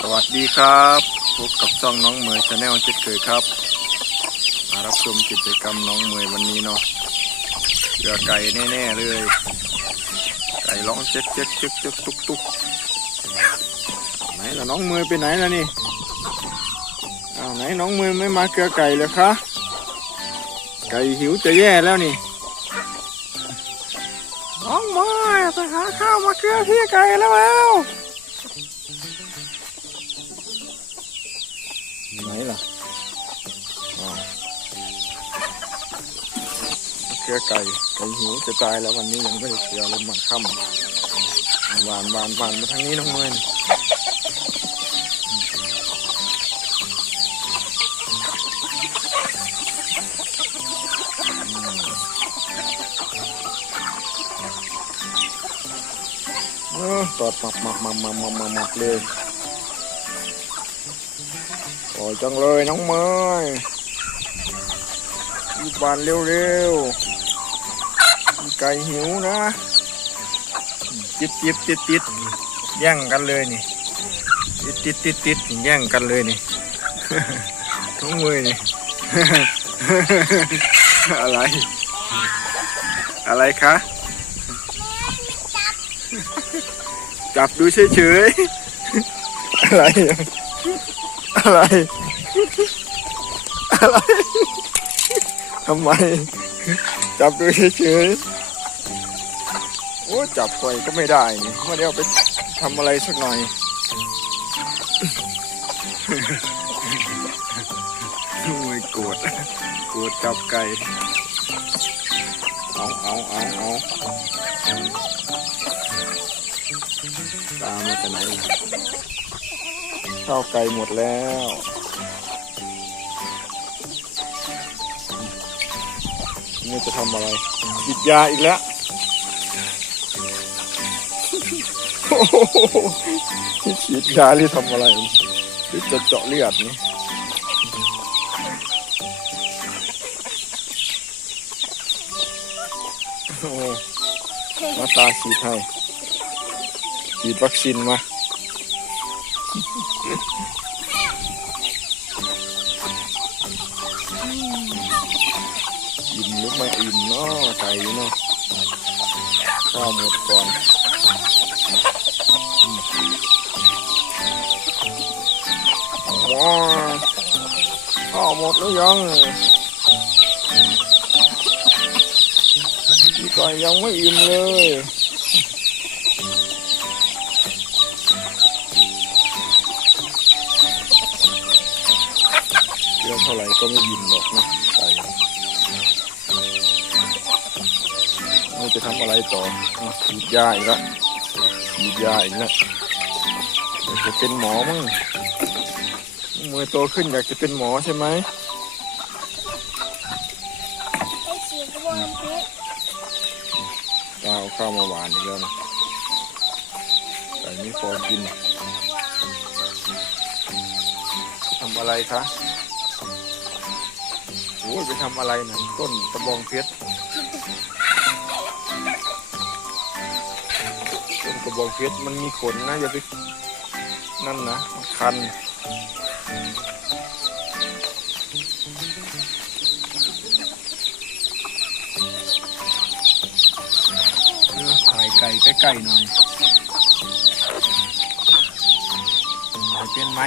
สวัสดีครับพบกับช่องน้องเมย์ชาแนลเช่นเคยครับ มารับชมกิจกรรมน้องเมย์วันนี้เนาะเรือไก่แน่ๆเลย ไก่ร้องเจ๊กเจ๊กเจ๊กเจ๊กตุกตุกไหนล่ะน้องเมย์ไปไหนล่ะนี่อ้าวไหนน้องเมย์ไม่มาเกลือไก่เลยคะไก่หิวจะแย่แล้วนี่น้องเมย์ไปหาข้าวมาเกลือที่ไก่แล้วแล้ว ไหนล่ะเกลือไก่ไก่หิวจะตายแล้ววันนี้ยังไม่ได้เกลือเลยมันค่ำหวานหวานหวานมาทางนี้น้องเมยนี่เออตอดมับมับมับมับมับมับมับเลย โอ้ยจังเลยน้องเมยรีบบานเร็วๆมีไก่หิวนะจิบจิบติดติดแย่งกันเลยนี่ติดติดติดติดแย่งกันเลยนี่น้องเมยนี่อะไร อะไรคะจับดูเฉยๆอะไร อะไร อะไรทำไม จับดูเฉยๆโอ้จับไปก็ไม่ได้นี่ไม่ได้เอาไปทำอะไรสักหน่อยโอ้ยโกรธโกรธจับไก่เอาเอาเอาเอาตามมาจากไหน ข้าวไก่หมดแล้วนี่จะทำอะไรฉีดยาอีกแล้วโอ้โหนี่ฉีดยาหรือทำอะไรหรือจะเจาะเลือดนี่มาตาฉีดให้ฉีดวัคซีนมา อิ่มหรือไม่อิ่มเนาะไก่เนาะข้าวหมดก่อนว้าข้าวหมดหรือยังพี่ไก่ยังไม่อิ่มเลย ก็ไม่อิ่มหรอกนะไก่นี่จะทำอะไรต่อฉีดยาอีกแล้วฉีดยาอีกแล้วอยากจะเป็นหมอมั้งเมื่อโตขึ้นอยากจะเป็นหมอใช่ไหมไอ้ฉีดวอนเพชรตาเอาข้าวมาหวานอีกแล้วนะไก่ไม่พอกินทำอะไรคะ อ้ยไปทำอะไรนะต้นตะบองเพชรต้นกระบองเพชรมันมีขนนะอย่าไปนั่นนะมันคันถ่ายไก่ใกล้ๆหน่อยถ่ายเป็นไหม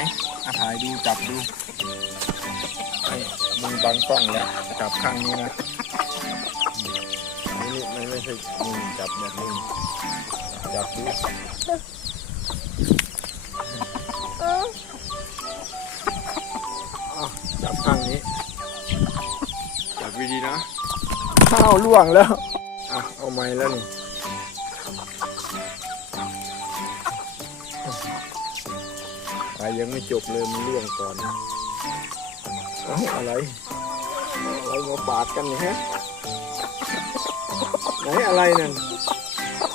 ถ่ายดูจับดู ไอ้มือบังกล้องแล้วจับข้างนี้นะนี่ไม่ไม่ใช่มือจับแบบนี้จับดูเอออะจับข้างนี้จับดีๆนะข้าวล่วงแล้วอะเอาไม้แล้วนี่ไปยังไม่จบเลยมันล่วงก่อนเอ้าอะไรเอะไรมาปาดกันเนี่ยฮะไหนอะไรนั่น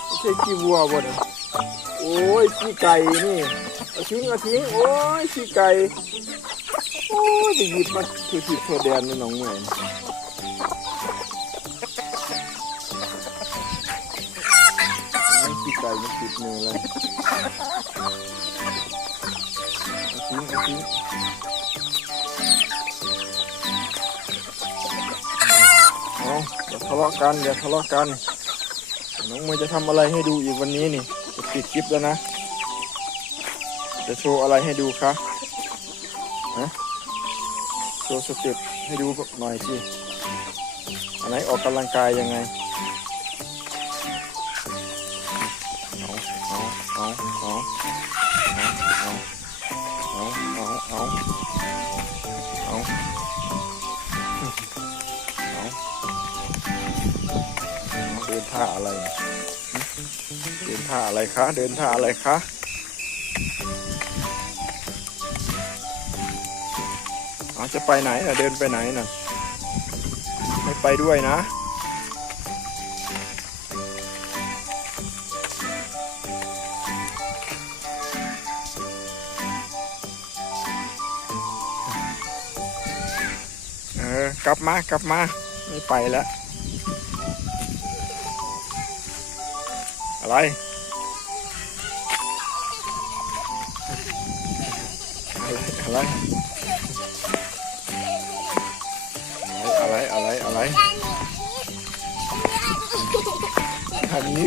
ไม่ใช่ขี้วัวบ่นโอ้ยขี้ไก่นี่เอาทิ้งเอาทิ้งโอ้ยขี้ไก่โอ้ยจะหยิบมาคือผิดเพื่อแดนนี่น้องเหมือนขี้ไก่มันติดมือเลยทิ้งเอาะเลาะกันอย่าทะเลาะกันน้องเมย์จะทำอะไรให้ดูอีกวันนี้นี่จะปิดคลิปแล้วนะ จะโชว์อะไรให้ดูคะฮะโชว์สเต็ปให้ดูหน่อยสิอันไหนออกกำลังกายยังไงเอาเอาเอาเอาเอา ท่าอะไรคะ เดินท่าอะไรคะเอาจะไปไหนนะเดินไปไหนน่ะไม่ไปด้วยนะ เออกลับมากลับมา ไม่ไปแล้วอะไร อะไร อะไร อะไร อะไรอะไรอันนี้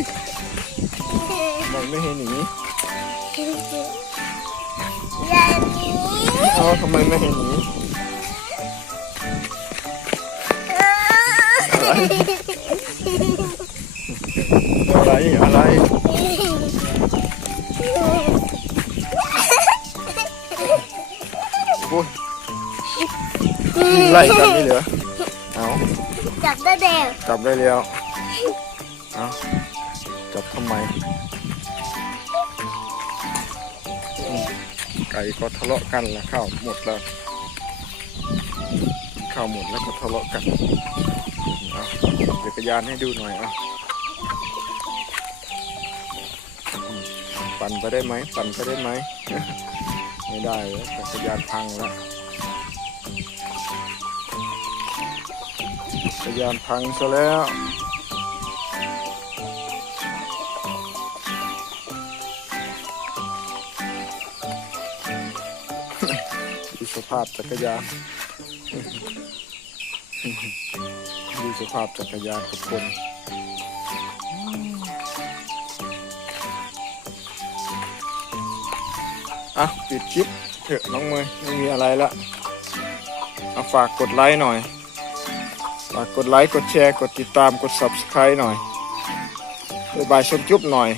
มันไม่ให้หนียายนี้เอาทำไมไม่ให้หนีอะไร อะไรโไล่กันนี่เหรอเอาจับได้เด็กจับได้แล้วเอาจับทำไมอืมไก่ก็ทะเลาะกันแล้วข้าวหมดแล้วข้าวหมดแล้วก็ทะเลาะกันเอาจักรยานให้ดูหน่อยเอาอืมปั่นไปได้ไหมปั่นไปได้ไหมไม่ได้แล้วจักรยานพังแล้ว กรยานพังซะแล้วดูสภาพจักรยานดูสภาพจักรยานกับคนอะปิดคลิปเถอะน้องเมย์ไม่มีอะไรละเอาฝากกดไลค์หน่อย ฝากกดไลค์ กดแชร์ กดติดตาม กด subscribe หน่อยบายบายชมจุ๊บหน่อย